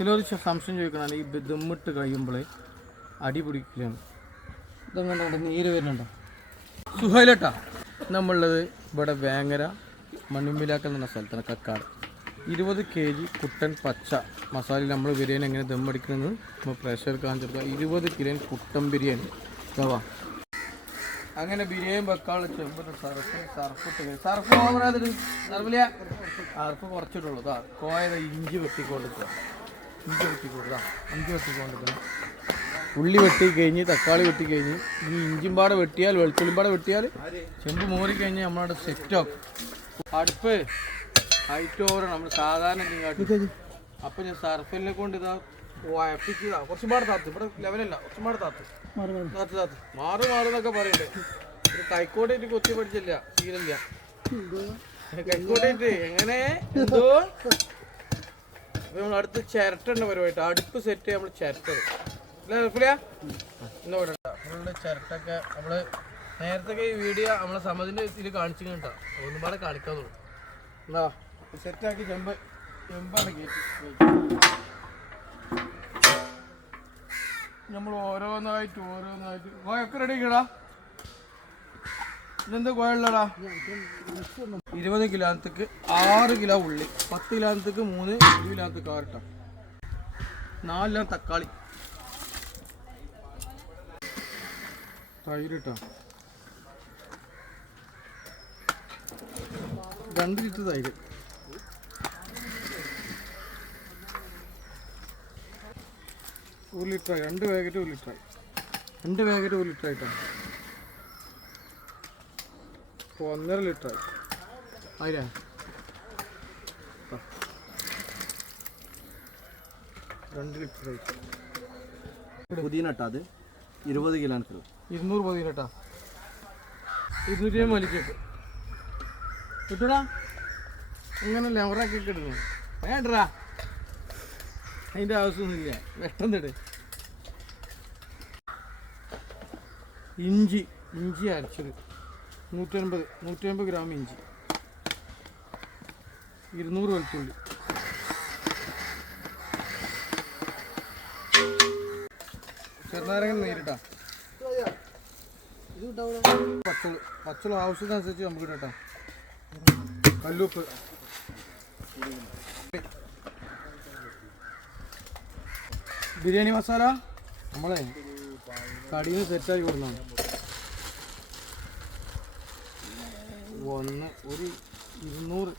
ചിലർ സംശയം ചോദിക്കണം ഈ ദമ്മിട്ട് കഴിയുമ്പോൾ അടി പിടിക്കുകയാണ്. ഇതെങ്ങനെ നീര് വരുന്നുണ്ടോ? സുഹൈലട്ടാ നമ്മളുള്ളത് ഇവിടെ വേങ്ങര മണ്ണുമ്പിലാക്കൽ എന്ന സ്ഥലത്താണ്, കക്കാട്. 20 kg കുട്ടൻ പച്ച മസാല നമ്മൾ ബിരിയാണി എങ്ങനെ ദമ്മടിക്കുന്നത് നമ്മൾ പ്രഷർ കാണിച്ചെടുക്കുക. 20 kg കുട്ടൻ ബിരിയാണി ഇതാവാ. അങ്ങനെ ബിരിയാണി വെക്കാനുള്ള ചെമ്പിട്ട് സർഫ് ഓവറാതിട്ട് സർഫ് കുറച്ചിട്ടുള്ളൂ. ഇതാ കോയത് ഇഞ്ചി വെട്ടിക്കൊണ്ടിരിക്കുക. ഇഞ്ചി വെട്ടിക്കൊണ്ടിരിക്കണം. ഉള്ളി വെട്ടി കഴിഞ്ഞ് തക്കാളി വെട്ടി കഴിഞ്ഞ് ഈ ഇഞ്ചിയും പാടെ വെട്ടിയാൽ വെളുത്തുള്ളിയും പാടെ വെട്ടിയാൽ ചെമ്പ് മോറിക്കഴിഞ്ഞ് നമ്മളവിടെ സെറ്റാക്കും. അടുപ്പ് ഹൈറ്റ് ഓവറാണ് നമ്മൾ സാധാരണ കാട്ടി. അപ്പം ഞാൻ സർഫലിനെ കൊണ്ട് ഇതാ വയപ്പിക്കുക. കുറച്ചും പാടെ താത്ത്, ഇവിടെ ലെവലല്ല, കുറച്ചും പാടെ താത്ത് മാറുന്നൊക്കെ പറയണ്ടേ. ഒരു കൈക്കോട്ടായിട്ട് കൊത്തി പഠിച്ചില്ല, ശീലമില്ല. കൈക്കോട്ടായിട്ട് എങ്ങനെ എന്തോ നമ്മൾ അടുത്ത് ചിരട്ടേണ്ട പരിപാടി. അടുപ്പ് സെറ്റ് നമ്മൾ ചിരട്ടത് ഇന്ന് ഫുള്ള് ചിരട്ടൊക്കെ നമ്മള് നേരത്തെ ഈ വീഡിയോ നമ്മളെ സമതിന്റെ ഇതിൽ കാണിച്ചു കേട്ടോ. ഒന്നും പാടെ കാണിക്കാതുള്ളൂ. എന്താ സെറ്റാക്കി ചെമ്പാണ് കയറ്റി നമ്മൾ ഓരോന്നായിട്ട് കോയൊക്കെ റെഡി ആക്കിടാ. ഇതെന്താ കോയുള്ളടാ? 20 കിലോത്തേക്ക് 6 കിലോ ഉള്ളി, 10 കിലോത്തേക്ക് 3, 1 കിലോത്തേക്ക് 6 ഇട്ടാ. 4 കിലോ തക്കാളി, തൈര് ഇട്ടാ. 2 ലിറ്റർ തൈര്, 1 ലിറ്ററായി. 2 പാക്കറ്റ് 1 ലിറ്ററായി. 2 പാക്കറ്റ് 1 ലിറ്റർ ആയിട്ടാണ്. ഇപ്പോൾ 1.5 ലിറ്ററായി. അതിനാ 2 ലിറ്ററായി. പുതിന ഇട്ടാ അത് 20 കിലോ 200 പുതിന ഇട്ടാ. 200 മലിക്കേക്ക് കിട്ടൂടാ. അങ്ങനെ ലെവറാക്കി കിട്ടുന്നു വേണ്ടടാ. അതിൻ്റെ ആവശ്യമൊന്നുമില്ല, പെട്ടെന്നിട്. ഇഞ്ചി അരച്ചത് 150 ഗ്രാം ഇഞ്ചി, 200 വെളുത്തുള്ളി, ചെറുനാരങ്ങ നീരിട്ടാ. പച്ചവെള്ളം ആവശ്യത്തിനനുസരിച്ച് നമുക്ക് ഇടട്ടാ. കല്ലുപ്പ്, ബിരിയാണി മസാല നമ്മളെ കടിയിൽ നിന്ന് സെറ്റാക്കി കൊടുക്കണം. ഒരു 200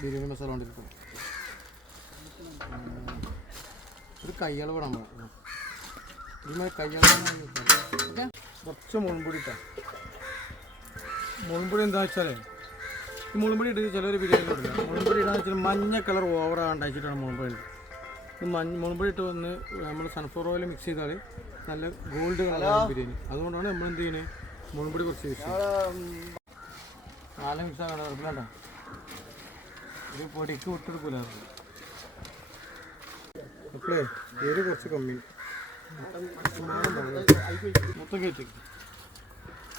ബിരിയാണി മസാല കൊണ്ടിരിക്കും. ഒരു കയ്യളവ് നമ്മൾ ഇതുമായി കയ്യളവ്. ഓക്കെ, കുറച്ച് മുളമ്പൊടി ഇട്ടാ. മുളമ്പൊടി എന്താ വെച്ചാൽ ഈ മുളമ്പൊടി ഇട്ട് ചിലർ ബിരിയാണി ഇടില്ല. മുളമ്പൊടി ഇടാന്ന് വെച്ചാൽ മഞ്ഞ കളർ ഓവറാകാണ്ട് അയച്ചിട്ടാണ് മുളമ്പൊടി. മുളമ്പൊടി ഇട്ട് വന്ന് നമ്മൾ സൺഫ്ലവർ ഓയിൽ മിക്സ് ചെയ്താൽ നല്ല ഗോൾഡ് കളറാണ് ബിരിയാണി. അതുകൊണ്ടാണ് നമ്മൾ എന്ത് ചെയ്യുന്നത്, മുളമ്പൊടി കുറച്ച് യൂസ് ചെയ്യും. നാല് മിക്സ് ആകണം. ഉറപ്പില്ലാണ്ട ഒരു പൊടിക്ക് വിട്ടെടുക്കൂല. അപ്പോഴേ എരി കുറച്ച് കമ്മി മൊത്തം കയറ്റി.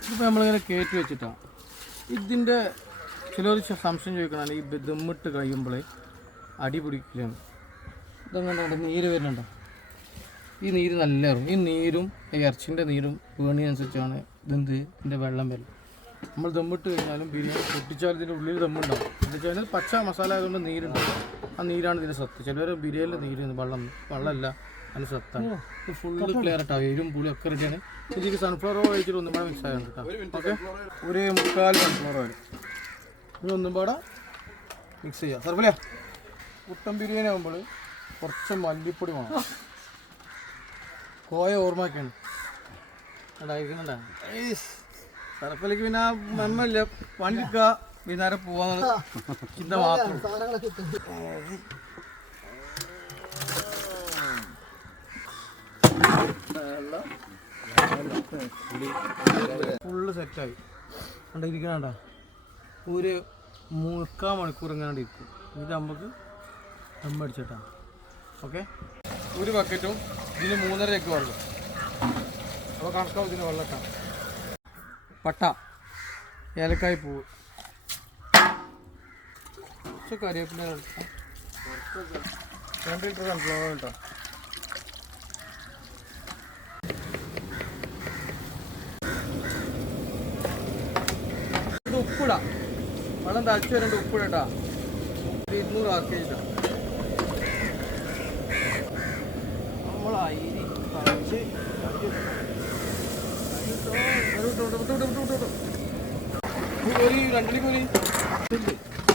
ഇതിപ്പോൾ നമ്മളിങ്ങനെ കയറ്റി വെച്ചിട്ടാണ്. ഇതിൻ്റെ ചിലർ സംശയം ചോദിക്കണം ഈ ദമ്മിട്ട് കഴിയുമ്പോൾ അടി പിടിക്കുകയാണ്. ഇതെങ്ങനെ നീര് വരുന്നുണ്ടോ? ഈ നീര് നല്ല ഇറങ്ങും. ഈ നീരും ഈ ഇറച്ചിൻ്റെ നീരും വീണിനനുസരിച്ചാണ് ഇതിൻ്റെ വെള്ളം വരും. നമ്മൾ ദമ്മിട്ട് കഴിഞ്ഞാലും ബിരിയാണി പൊട്ടിച്ചാൽ ഇതിൻ്റെ ഉള്ളിൽ ദമ്മുണ്ടാവും. എന്താ വെച്ചാൽ പച്ച മസാല ആയതുകൊണ്ട് നീരുണ്ടാവും. ആ നീരാണ് ഇതിൻ്റെ സത്ത്. ചിലവർ ബിരിയാണിയുടെ നീര് വെള്ളമല്ല അതിന് സത്താണ്. ഇത് ഫുള്ള് ക്ലിയർ ആയിട്ടാവും. എരും പുളി ഒക്കെ റെഡിയാണ്. ഇതിലേക്ക് സൺഫ്ലവർ ഓയിൽ ഒഴിച്ചിട്ട് ഒന്നും പാടെ മിക്സ് ആയാണ് കേട്ടോ. ഓക്കെ, ഒരു 3/4 സൺഫ്ലവർ ഓയിൽ ഇത് ഒന്നും പാടെ മിക്സ് ചെയ്യുക. സർവല കുട്ടൻ ബിരിയാണി ആകുമ്പോൾ കുറച്ച് മല്ലിപ്പൊടി വേണം. കോയ ഓർമ്മയൊക്കെയാണ് ഉണ്ടായിരിക്കുന്നുണ്ടാ. സർഫലേക്ക് പിന്നെ മെമ്മല്ല പണിയെടുക്കുക, വൈകുന്നേരം പോവാന്നുള്ള ചിന്ത മാത്രം. ഫുള്ള് സെറ്റായി കണ്ടിരിക്കണണ്ട. ഒരു 3/4 മണിക്കൂർ എങ്ങാണ്ട് ഇരിക്കും. ഇത് നമുക്ക് ദമ്മടിച്ചിട്ടാണ്. ഓക്കെ, ഒരു ബക്കറ്റും ഇതിന് 3.5 എഗ് വെള്ളം. അപ്പോൾ കണക്കാവും ഇതിന് വെള്ളട്ടാണ്. പട്ട, ഏലക്കായ് പൂവ്, കുറച്ച് കറിവേപ്പില, 2 ലിറ്റർ സൺഫ്ലവർ ഓയിൽ കേട്ടോ. ഇത് ഉപ്പിടാം, വെള്ളം തളിച്ച് വരേണ്ട ഉപ്പിടട്ടാ. 200 RKG ഇട്ടാ. നമ്മൾ അരി തളിച്ച് ഒരു 2 മണി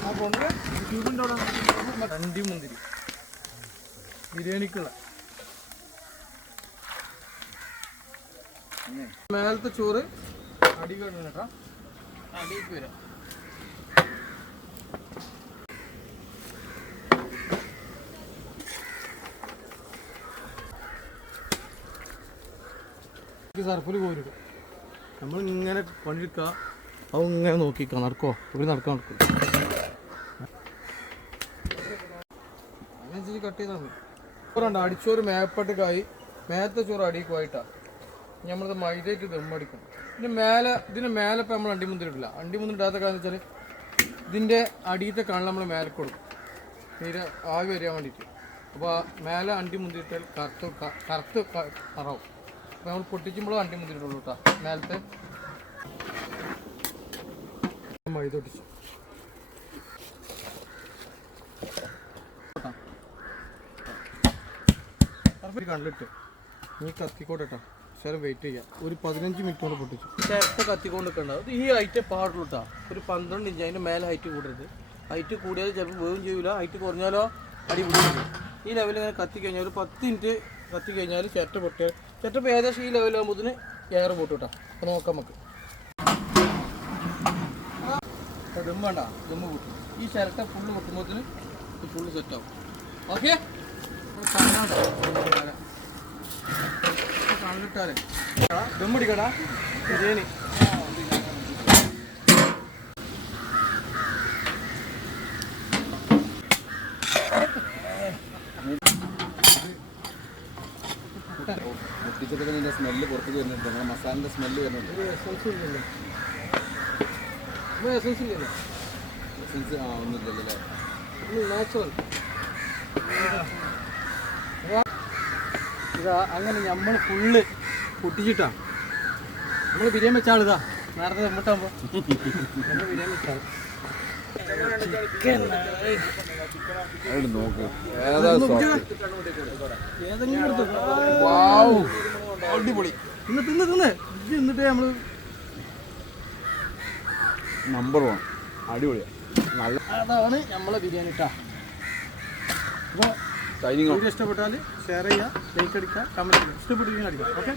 ആ കൊണ്ട് ട്യൂബിൻ്റെ അവിടെ 2 മുന്തിരി ബിരിയാണിക്കുള്ള. മേലത്തെ ചോറ് അടി കിടക്കണം കേട്ടോ, അടിക്ക് വരാം. സർഫിൽ കോരിടും. നമ്മളിങ്ങനെ പണിയെടുക്കുക, അത് ഇങ്ങനെ നോക്കിക്കാം, നടക്കോ ഇവിടെ നടക്കാൻ നടക്കും. അങ്ങനെ കട്ട് ചെയ്താൽ മതി. ചോറുണ്ട്, അടിച്ചോറ് മേപ്പട്ടക്കായി, മേലത്തെ ചോറ് അടിക്ക് പോയിട്ടാണ് നമ്മളിത് മൈദയിട്ട് ദമ്മടിക്കും. ഇതിന് മേലെ ഇപ്പം നമ്മൾ അണ്ടിമുന്തിരി ഇടില്ല. അണ്ടിമുന്തിരി ഇടാത്ത കാരണം വെച്ചാൽ ഇതിൻ്റെ അടിയത്തെ കാണാൻ നമ്മൾ മേലെ കൊടുക്കും, തീരെ ആവി വരാൻ വേണ്ടിയിട്ട്. അപ്പോൾ മേലെ അണ്ടിമുന്തിരി ഇട്ടാൽ കറുത്ത് കറാവും. അപ്പോൾ നമ്മൾ പൊട്ടിക്കുമ്പോഴും അണ്ടിമുന്തിരി ഇട്ടുള്ളൂ കേട്ടോ. മേലത്തെ മൈദ ഒട്ടിച്ചു കണ്ടിട്ട് നീ കത്തിക്കോട്ടെ കേട്ടോ. ശരം വെയിറ്റ് ചെയ്യാം, ഒരു 15 മിനിറ്റ് കൊണ്ട് പൊട്ടിച്ചു. ചേർത്ത് കത്തിക്കൊണ്ടൊക്കെ ഉണ്ടാവും. ഈ ഹൈറ്റേ പാടുള്ളൂ കേട്ടോ. ഒരു 12 ഇഞ്ച്, അതിൻ്റെ മേലെ ഹൈറ്റ് കൂടരുത്. ഹൈറ്റ് കൂടിയാൽ ചിലപ്പോൾ വേവും ചെയ്യില്ല, ഹൈറ്റ് കുറഞ്ഞാലോ അടി പിടിക്കും. ഈ ലെവലിൽ ഇങ്ങനെ കത്തി കഴിഞ്ഞാൽ ഒരു 10 മിനിറ്റ് കത്തി കഴിഞ്ഞാൽ ചേട്ട പൊട്ടിയാൽ ചേട്ടപ്പോൾ ഏകദേശം ഈ ലെവലാകുമ്പോഴത്തിന് എയർ പൊട്ടു കേട്ടോ. അപ്പോൾ നോക്കാം നമുക്ക്. ദമ്മ വേണ്ട, ദമ്മ പൊട്ടും. ഈ ചിരട്ട ഫുള്ള് പൊട്ടുമ്പോഴത്തിന് ഫുള്ള് സെറ്റാവും. ഓക്കെ കണ്ടിട്ടാലേ ദമ്മടിക്കടാ ബിരിയാണി. പൊട്ടിച്ചപ്പോൾ സ്മെല്ല് പുറത്തേക്ക് വരുന്നുണ്ട്, നമ്മുടെ മസാലൻ്റെ സ്മെല്ല് വരുന്നുണ്ട്. എസൻസ് ഇല്ലല്ലോ, എസൻസ് ഇല്ലല്ലോ, എസൻസ് ഒന്നുമില്ലല്ലോ, നാച്ചുറൽ. ഇതാ അങ്ങനെ നമ്മൾ ഫുള്ള് പൊട്ടിച്ചിട്ടാണ് നമ്മൾ ബിരിയാണി വെച്ച ആളിതാ നേരത്തെ നമ്മട്ടാകുമ്പോൾ നമ്മൾ ബിരിയാണി വെച്ചാൽ നോക്ക് അടിപൊളി. തിന്നിട്ട് എന്നിട്ട് നമ്മൾ നമ്പർ 1 അടിപൊളിയാണ്. നല്ല അതാണ് നമ്മളെ ബിരിയാണി ഇട്ടാ. വീഡിയോ ഇഷ്ടപ്പെട്ടാൽ ഷെയർ ചെയ്യുക, ലൈക്ക് അടിക്കുക, കമൻറ്റ് ചെയ്യുക. ഇഷ്ടപ്പെട്ടിരിക്കുന്ന അടിക്കുക. ഓക്കെ.